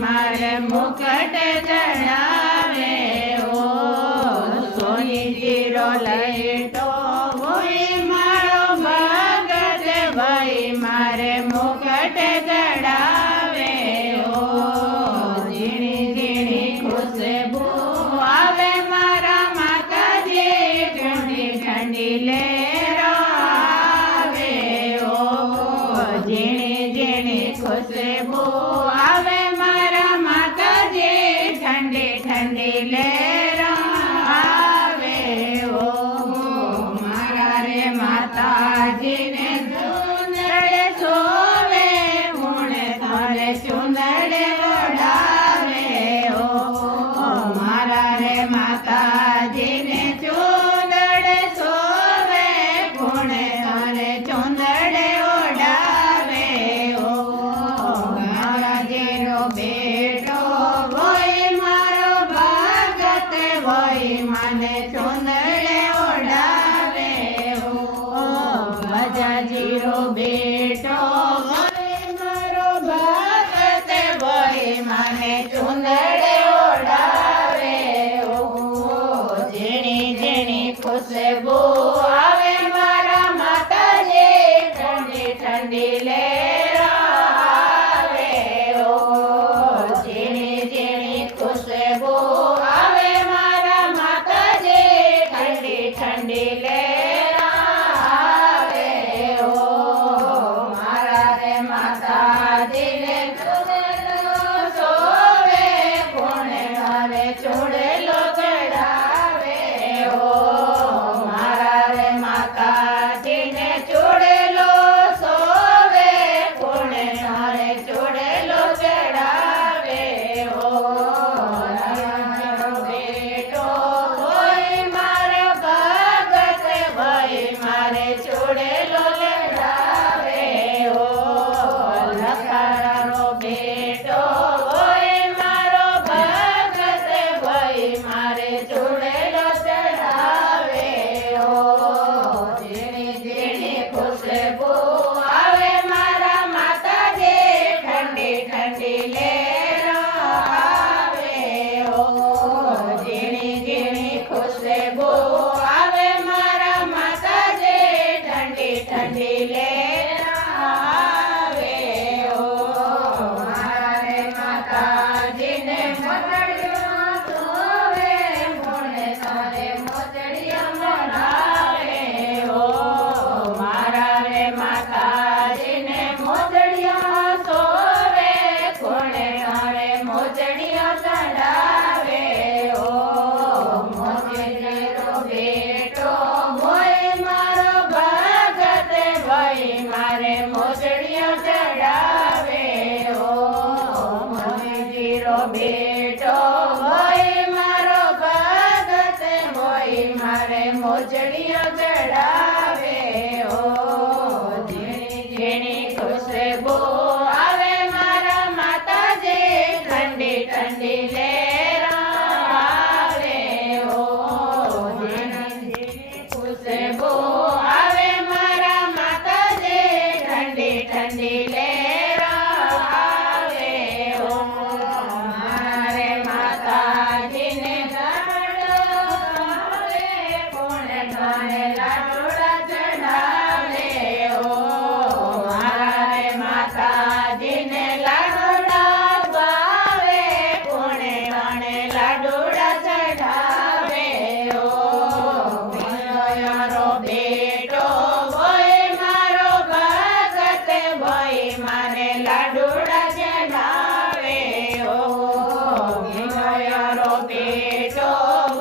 मारे मुकुट चढ़ावे ओ सोनी जीरो लईटो वही मारो भगत वही मारे मुकुट चढ़ावे ओ झीणी झीणी खुशबू आवे मारा माता जी ठंडी ठंडी लहरों आवे ओ झीणी झीणी खुशबू आवे मारा माता जी ठंडी ठंडी लहरों आवे ओ मारा रे माता जी ने चुंदड़े सोवे मुणे थारे चुंदड़े ओढ़ावे ओ मारा रे माता जी ने चुंदड़े सोवे मुणे थारे चुंदड़े ओढ़ावे ओ मारा जीरो बेटो वही मारो भगत वही माने चुंदड़े ओढ़ावे ओ भजा जीरो बेटो वही मारो भगत वही माने चुंदड़े ओढ़ावे ओ झीणी झीणी खुशबू आवे मारा माता जी ठंडी ठंडी लहरों आवे ओ झीणी झीणी खुशबू आवे मारा माता जी ठंडी ठंडी लहरों आवे ओ मारा रे माता जी ने चुड़ेलो सोवे कोणे घरे चुड़ेलो चढ़ावे ओ मारा रे माता जी ने चुड़ेलो सोवे कोणे घरे चुड़ेलो चढ़ावे ओ बेटो वही मारे भगत वही मारे चुड़ेलो चढ़ावे ओ लखारो बेटो वही मारो भगत वही मारे चुड़ेलो चढ़ावे ओ झीणी झीणी खुशबू आवे मारा माता जी ठंडी ठंडी लहरों आवे ओ झीणी झीणी खुशबू आवे मारा माता जी ठंडी ठंडी लहरों आवे ओ मारा रे माता जी ने मोचड़ियां सोवे मुणे थारे मोचड़ियां मोढ़ावे ओ मारा रे माता जी ने मोचड़ियां सोवे कोणे थारे मोचड़ियां चढ़ावे ओ मोचड़ियो बेटो वही मारो भगत वही मारे मोचड़ियां चढ़ावे ओ जीरो बेटो वही मारो भगत वही मारे मोचड़ियां चढ़ावे ओ झीणी झीणी खुशबू आवे मारा माता जी ठंडी ठंडी लहरों आवे ओ झीणी झीणी खुशबू आवे मारा माता जी ठंडी ठंडी लहरों आवे ओ मारे माता जी ने लाडो आवे कोणे घरे लाडोड़ा चढ़ावे ओ मारा रे माता जी ने लाडोड़ा गावे कोणे घरे लाडोड़ा चढ़ावे ओ यारो बेटो वही मारो भगत वही माने लाडोड़ा चढ़ावे ओ यारो बेटो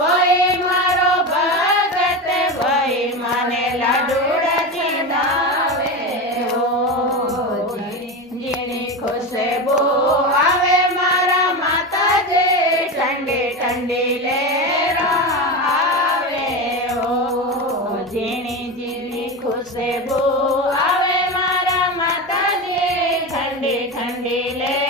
वही मारो भगत वही माने लाडोड़ा चढ़ावे ओ झीणी खुशबू आवे मारा माता जी ठंडी ठंडी लहरों आवे ओ झीणी झीणी खुशबू आवे मारा माता जी ठंडी ठंडी लहरों